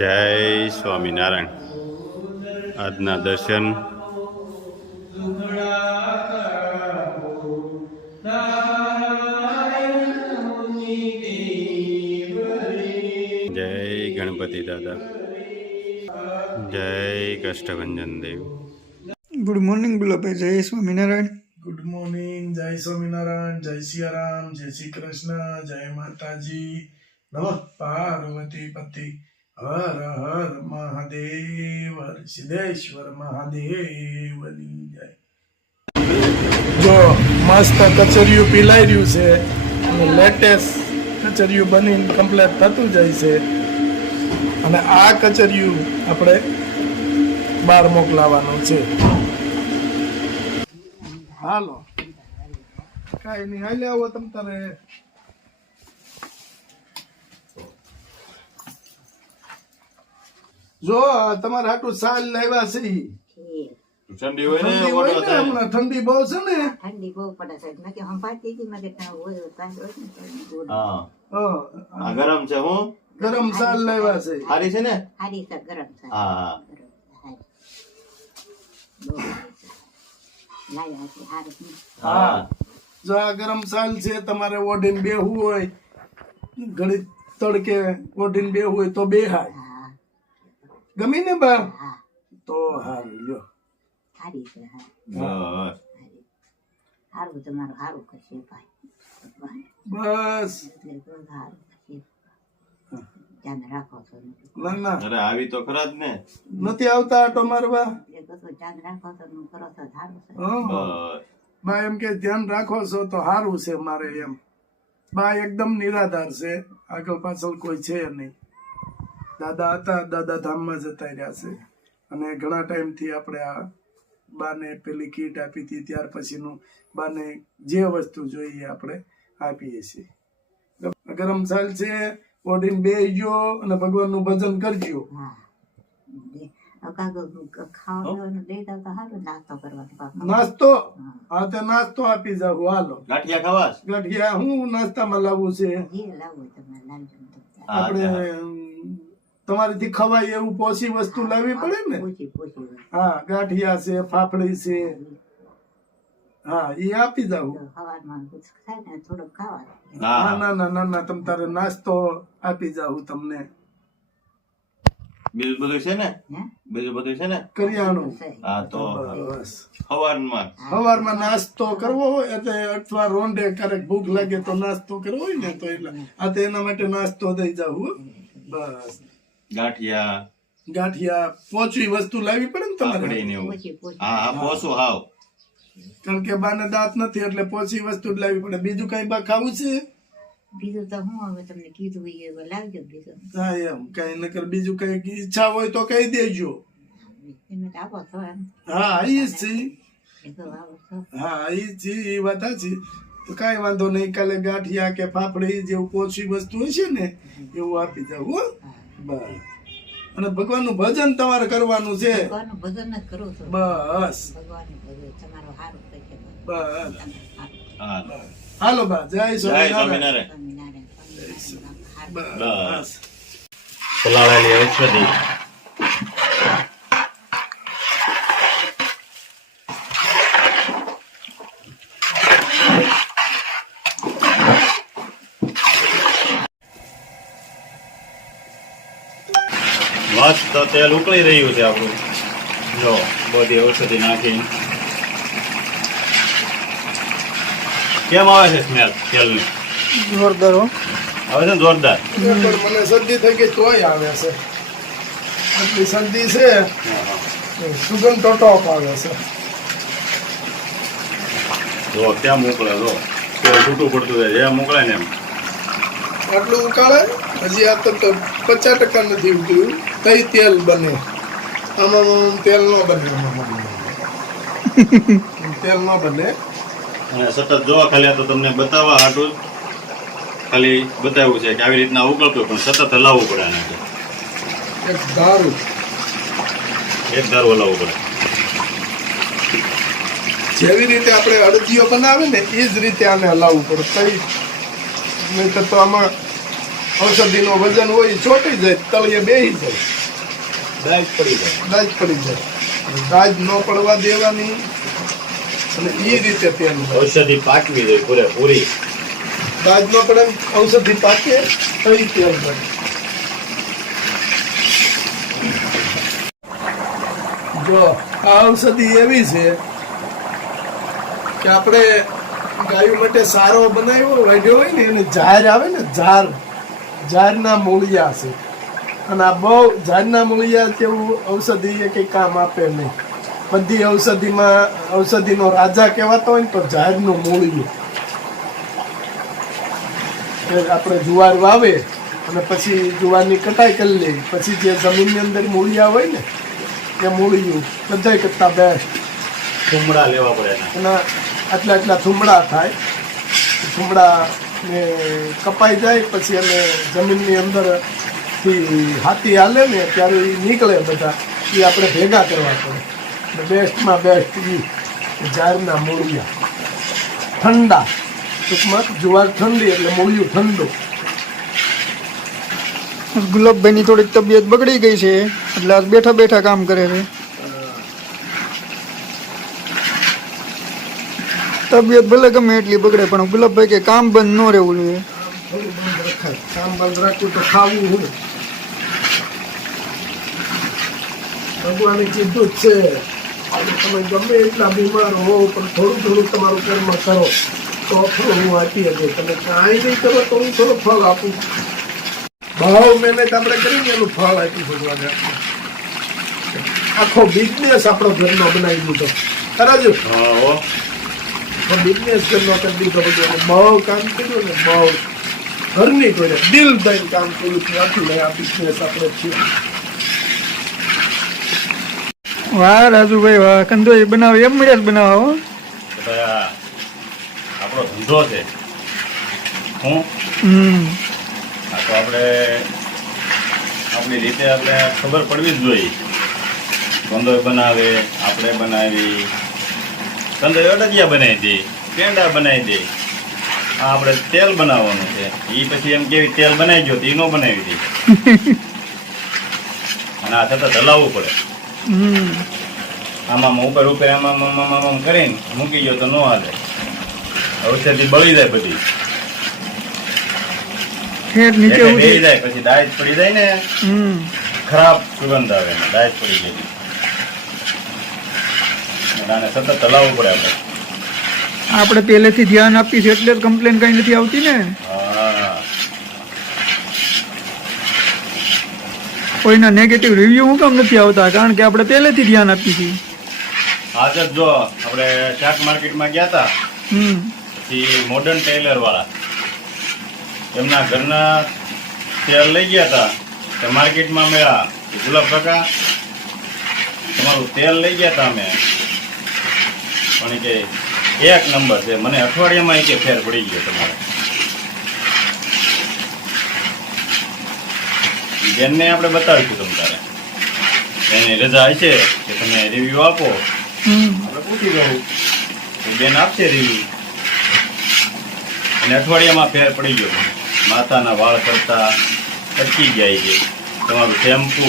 જય સ્વામિનારાયણ. આજના દર્શન જય ગણપતિ દાદા, જય કષ્ટભંજન દેવ. ગુડ મોર્નિંગ બોલો ભાઈ. જય સ્વામિનારાયણ. Good morning. જય સ્વામિનારાયણ. જય સિયારામ. જય શ્રી કૃષ્ણ. જય માતાજી. નમઃ પાર્વતી પતિ. હર હર મહાદેવ. સિદ્ધેશ્વર મહાદેવની જય. જો મસ્ત કચરિયું પીલાઈ રહ્યું છે અને લેટેસ્ટ કચરિયું બનીને કમ્પ્લીટ થતું જાય છે અને આ કચરિયું આપણે બહાર મોકલાવાનું છે. હાલો કઈ નહીં, હાલે આવો તમ તારે. જો તમારે હાટું સાલ લાવ્યા છે. ઠંડી હોય ને ઠંડી હોય ને, હમણાં ઠંડી બહુ છે ને. ઠંડી બહુ પડે છે. મેં કે સંભાળતી હતી, મેં કે હોય હા આ ગરમ છે. હું ગરમ સાલ લાવ્યા છે. સારી છે ને? સારી છે, ગરમ છે. હા હા જો આ ગરમ સાલ છે. તમારે ઓઢીને બેહવું હોય, ઘડી તડકે ઓઢીને બેહવું હોય તો બેહાય. ગમી ને બા? તો હારું લ્યો. સારી છે. બસ સારું, તમારું સારું કરશે ભાઈ. બસ સારું કરશે. ધ્યાન રાખો છો. ના ના અરે આવી તો ખરા જ ને. નથી આવતા આટો મારવા. એ બધું ધ્યાન રાખો છો, કરો છો સારું છે. હા. બસ બા એમ કે ધ્યાન રાખો છો તો સારું છે મારે એમ. બા એકદમ નિરાધાર છે, આગળ પાછળ કોઈ છે નહીં. દાદા હતા, દાદા ધામમાં જતા રહ્યા છે અને ઘણા ટાઈમથી આપણે આ બાને પેલી કીટ આપી હતી ત્યાર પછીનું બાને જે વસ્તુ જોઈએ આપણે આપીએ છીએ. ગરમ સાલ છે, ઓઢીને બેસજો અને ભગવાનનું ભજન કરજો. હા ખાવાનું દઈ દો તો સારું. નાસ્તો કરવાનો નાસ્તો હા તે નાસ્તો આપી જાવ. હાલો ગાંઠિયા ખાવાસ? ગાંઠિયા હું નાસ્તામાં લાવવું છે. જે લાવવું તમારે લાવજો. આપણે તમારીથી ખવાય એવું પોસી વસ્તુ લાવવી પડે ને. પૂછી હા ગાંઠિયા છે, ફાફડી છે. હા એ આપી જાવ. સવારમાં થાય ને થોડુંક ખાવાનું. ના ના ના ના ના તમ તારે નાસ્તો આપી જાવ તમને. બીજું બધું છે ને? હે? બીજું બધું છે ને? કરિયાણું. હા તો બસ સવારમાં સવારમાં નાસ્તો કરવો હોય એટલે અથવા રોંઢે ક્યારેક ભૂખ લાગે તો નાસ્તો કરવો હોય ને તો એટલે આ તો એના માટે નાસ્તો દઈ જાવ. બસ ગાંઠિયા ગાંઠિયા પોચી વસ્તુ લાવવી પડે ને તમારે. પાપડી ને એવું. પૂછી હા હા પોસું હાવ. કારણ કે બાને દાંત નથી એટલે પોચી વસ્તુ જ લાવવી પડે. બીજું કઈ બા ખાવું છે? બીજું તો હું હવે તમને કીધું એ લાવજો. બીજું હા એમ કઈ નકર બીજું કઈ ઈચ્છા હોય તો કહી દેજો. તમે તો આપો છો એમ. હા ઈ જ છે. એ તો આવો છો. હા ઈ જ છે, ઈ વાત છે. તો કઈ વાંધો નહીં, કાલે ગાંઠિયા કે ફાફડી જેવું પોચી વસ્તુ હશે ને એવું આપી જાવ. હો બસ. અને ભગવાનનું ભજન તમારે કરવાનું છે. ભગવાનનું ભજન જ કરું છું. બસ ભગવાનનું ભજન તમારું સારું કરશે. બસ હા હાલો બા. જય જય સ્વામિનારાયણ. સ્વામિનારાયણ. સ્વામિનારાયણ. બસ પલાળેલી ઔષધિ. મસ્ત તેલ ઉકળી રહ્યું છે આપણું. જો બધી ઔષધિ નાખી. કેમ આવે છે સ્મેલ તેલની? જોરદાર હો. આવે છે ને જોરદાર. પણ મને શરદી થઈ ગઈ તોય આવે છે. આટલી શરદી છે, સુગંધ તો ટોપ આવે છે. જો ક્યાં મોકલે? જો તેલ છૂટું પડતું જાય જ્યાં મોકલે ને એમ. આટલું ઉકાળે હજી આ તો 50% નથી ઉકળ્યું તઈ તેલ બને. આમાં તેલ ન બને. તેલ ન બને. અને સતત જોવા ખાલી તો તમને બતાવવા હાટું ખાલી બતાવ્યું છે કે આવી રીતના ઉકળતું પણ સતત હલાવવું પડે આને. એક ધારું એક ધારું હલાવવું પડે. જેવી રીતે આપણે અડદિયો બનાવે ને એ જ રીતે આને હલાવવું પડે. કઈ નહીં તો આમાં ઔષધિનો વજન હોય એ ચોટી જાય, તળિયે બેસી જાય, દાજ પડી જાય. દાજ પડી જાય. દાજ ન પડવા દેવાની અને એ રીતે તેલ બને. ઔષધિ પાકવી જોઈએ પૂરેપૂરી. દાજ ન પડે ને ઔષધિ પાકે તો ઈ તેલ બને. જો આ ઔષધિ એવી છે કે આપણે ગાયો માટે સારો બનાવ્યો વાઢ્યો હોય ને એને ઝાર આવે ને ઝારના મૂળિયા છે, અને આ બહુ ઝારના મૂળિયા જેવું ઔષધિ એ કઈ કામ આપે નહીં. બધી ઔષધિનો રાજા કહેવાતો હોય ને તો ઝાડનું મૂળિયું. આપણે જુવાર વાવે અને પછી જુવારની કટાઈ કરી લે, પછી જે જમીનની અંદર મૂળિયા હોય ને એ મૂળિયું બધા કરતા બેસ્ટ. થુમડા લેવા પડે એના. એના આટલા થુમડા થાય. થુમડા ને કપાઈ જાય પછી અને જમીનની અંદરથી હાથી હાલે ને ત્યારે એ નીકળે બધા, એ આપણે ભેગા કરવા પડે. બેસ્ટમાં બેસ્ટ એ ઝાડના મૂળિયા ઠંડા. ટૂંકમાં જુવાર ઠંડી એટલે મૂળિયું ઠંડુ. ગુલાબભાઈની થોડીક તબિયત બગડી ગઈ છે એટલે આજ બેઠા બેઠા કામ કરે છે. તબિયત ભલે ગમે એટલી બગડે પણ ગુલાબભાઈ કે કામ બંધ ન રહેવું જોઈએ. થોડું બંધ રખાય. કામ બંધ રાખવું તો ખાવું હું. ભગવાને કીધું જ છે તમે ગમે એટલા બીમાર હો પણ થોડું તમારું કર્મ કરો તો ફળ હું આપી શકું. તમે કાંઈ નહીં કરો તો હું થોડું ફળ આપું. બહુ મહેનત આપણે કરીને એનું ફળ આપી ભગવાને. આખો બિઝનેસ આપણો ઘરનો બનાવી દીધો. ખરા જ બિઝનેસ ઘરનો કરી દીધો ભગવાને. બહુ કામ કર્યું ને, બહુ ઘરની કોઈ દિલ દઈને કામ કર્યું છે. આટલું આ બિઝનેસ આપણે છીએ. વાહ રાજુભાઈ વાહ, કંદોઈ બનાવે એમ મળ્યા જ બનાવો હો. આપણો ધંધો છે હું આ તો આપણે આપણી રીતે આપણે ખબર પડવી જ જોઈએ. કંદોઈ બનાવે, આપણે બનાવી, કંદોઈ અડદિયા બનાવી દે, પેંડા બનાવી દે. આ આપણે તેલ બનાવવાનું છે. એ પછી એમ કેવી તેલ બનાવી ગયો તો એ ન બનાવી દે. અને આ છતાં હલાવવું પડે. આમાં ઉપર આમાં કરીને મૂકી ગયો તો ન હાલે. ઔષધિ બળી જાય બધી, ઠેઠ નીચે એટલે ઉતરી. બેસી જાય પછી દાજ પડી જાય ને, ખરાબ સુગંધ આવે ને, દાજ પડી જાય. આને સતત હલાવવું પડે આપણે. આપણે પહેલેથી ધ્યાન આપી છે એટલે કમ્પ્લેન કઈ નથી આવતી ને. હા, કોઈના નેગેટિવ રિવ્યુ હું કામ નથી આવતા? કારણ કે આપણે પહેલેથી ધ્યાન આપી છીએ. આજ જ જો આપણે શાક માર્કેટમાં ગયા હતા, પછી મોડર્ન ટેલર વાળા એમના ઘરના તેલ લઈ ગયા હતા. તે માર્કેટમાં મેળા ગુલાબ કાકા તમારું તેલ લઈ ગયા હતા અમે, પણ કે એક નંબર છે. મને અઠવાડિયામાં કે ફેર પડી ગયો તમારે. બેનને આપણે બતાવીશું તમ તારે. એની રજા હશે કે તમે રિવ્યુ આપો, આપણે પૂછી દઉં તો બેન આપશે રિવ્યુ. અને અઠવાડિયામાં ફેર પડી ગયો. માથાના વાળ કરતા અટકી જાય છે. તમારું શેમ્પુ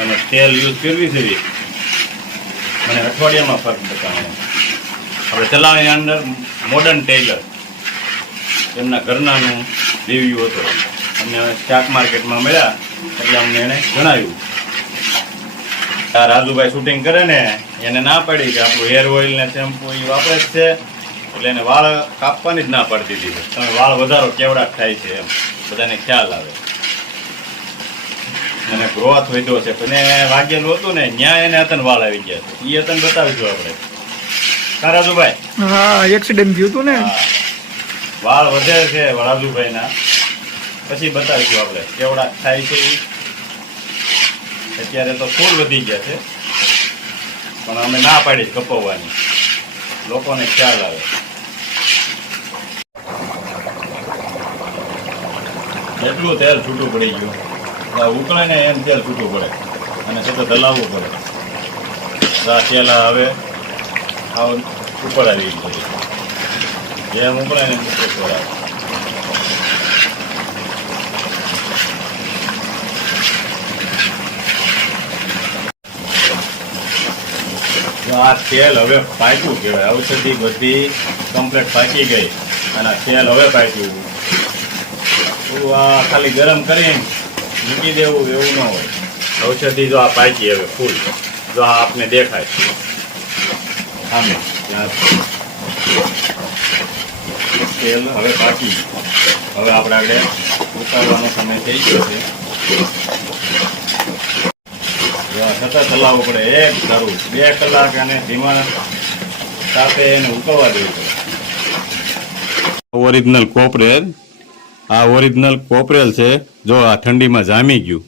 અને તેલ યુઝ કરવી છે મને અઠવાડિયામાં ફરક બતાવવાનો. આપણે ચલાવીની અંદર મોડર્ન ટેલર એમના ઘરનાનું રિવ્યુ હતો. અમને શાક માર્કેટમાં મળ્યા એટલે અમને એણે જણાવ્યું. આ રાજુભાઈ શૂટિંગ કરે ને એને ના પડી કે આપણું હેર ઓઇલ ને શેમ્પુ એ વાપરે જ છે, એટલે એને વાળ કાપવાની જ ના પડતી હતી. તમે વાળ વધારો કેવડાક થાય છે એમ બધાને ખ્યાલ આવે. અને ગ્રોથ વધ્યો છે પણ એને વાગેલું હતું ને ત્યાં એને હતન વાળ આવી ગયા છે. એ હતન બતાવીશું આપણે. કા રાજુભાઈ? હા, એક્સિડન્ટ થયું હતું ને. વાળ વધે છે રાજુભાઈના, પછી બતાવીશું આપણે કેવડાક થાય છે. અત્યારે તો ફૂલ વધી ગયા છે પણ અમે ના પાડી કપાવવાની, લોકોને ખ્યાલ આવે. એટલું તેલ છૂટું પડી ગયું. ઉકળે ને એમ તેલ છૂટું પડે અને સતત હલાવવું પડે. આ તેલ હવે આવ ઉપર આવી ગયું. જેમ ઉકળે ને ઉપર આવે. આ તેલ હવે પાક્યું કહેવાય. ઔષધિ બધી કમ્પ્લીટ પાકી ગઈ અને આ તેલ હવે પાક્યું. તો આ ખાલી ગરમ કરીને મૂકી દેવું એવું ન હોય. ઔષધિ જો આ પાકી હવે ફૂલ, જો આ આપને દેખાય સામે ત્યાં તેલ હવે પાકી. હવે આપણે આગળ ઉતારવાનો સમય થઈ ગયો છે. જો આ સતત ચલાવવું પડે, એક ધારું 2 કલાક અને ધીમા તાપે એને ઉકળવા દેવું પડે. ઓરિજિનલ કોપરેલ, આ ઓરિજિનલ કોપરેલ છે. જો આ ઠંડીમાં જામી ગયું.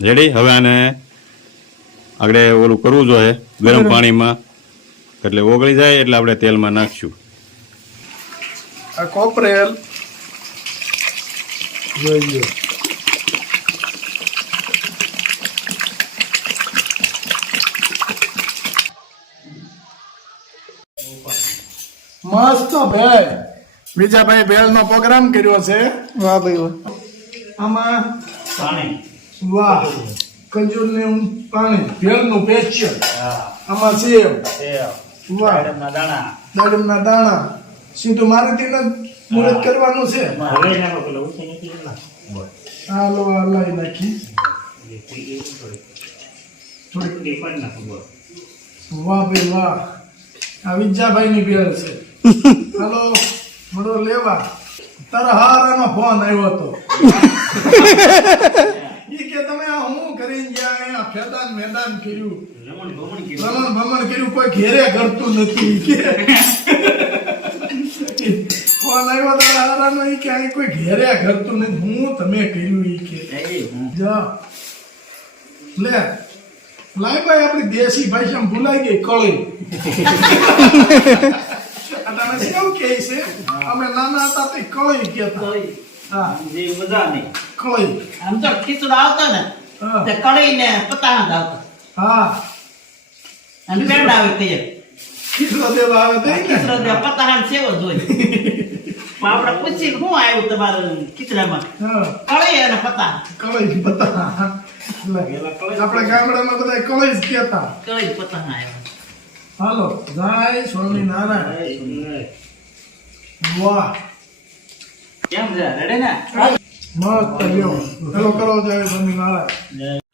રેડી. હવે આને આગળ ઓલું કરવું જોઈએ ગરમ પાણીમાં, એટલે ઓગળી જાય એટલે આપણે તેલમાં નાખશું. આ કોપરેલ જોઈએ. મસ્ત ભેળ. વિજાભાઈ ભેળ નો પ્રોગ્રામ કર્યો છે. વાહ ભાઈ વાહ. આમાં વાહ ખજૂર ને પાણી ભેળ નું પેસ્ચર. આમાં સેવ. વાહ દાડમ ના દાણા. સીધું મારેથી મુહૂર્ત કરવાનું છે. હાલો હલાઈ નાખી. વાહ ભાઈ વાહ. આ વિજાભાઈ ની ભેળ છે. હાલો મળો લેવા. તારા હારાનો ફોન આવ્યો હતો. ઈ કે તમે આ હું કરીને ગયા અહીંયા ખેદાન મેદાન કર્યું, રમણ ભમણ કર્યું, કોઈ ઘેરે કરતું નથી. ઈ કે ફોન આવ્યો તારા હારાનો. ઈ કે અહીં કોઈ ઘેરે કરતું નથી, હું તમે કર્યું. ઈ કે જા લે લાય ભાઈ, આપણી દેશી ભાષામાં ભૂલાઈ ગઈ કળી. તમે શું કહે છે? અમે નાના હતા તે કળી કહેતા. હા કળી. આમ તો ખીચડો આવતો ને હા. તે કઢી ને પતાહત આવતો હા અને પેંડા આવે કહીએ ખીચડો દેવા આવે તો ખીચડો દે પતાહત સેવો જોઈએ. પણ આપણે પૂછી શું આવ્યું તમારું ખીચડામાં? હા કઢી અને પતાહ. કળી બતા. આપણે ગામડામાં બધા કળી જ કહેતા. કઢી પતાહ આવ્યો. હાલો જય સ્વામિનારાયણ. વાહ કેમ છે રેડી ને? મસ્ત લ્યો. હેલો કરો જય સ્વામિનારાયણ.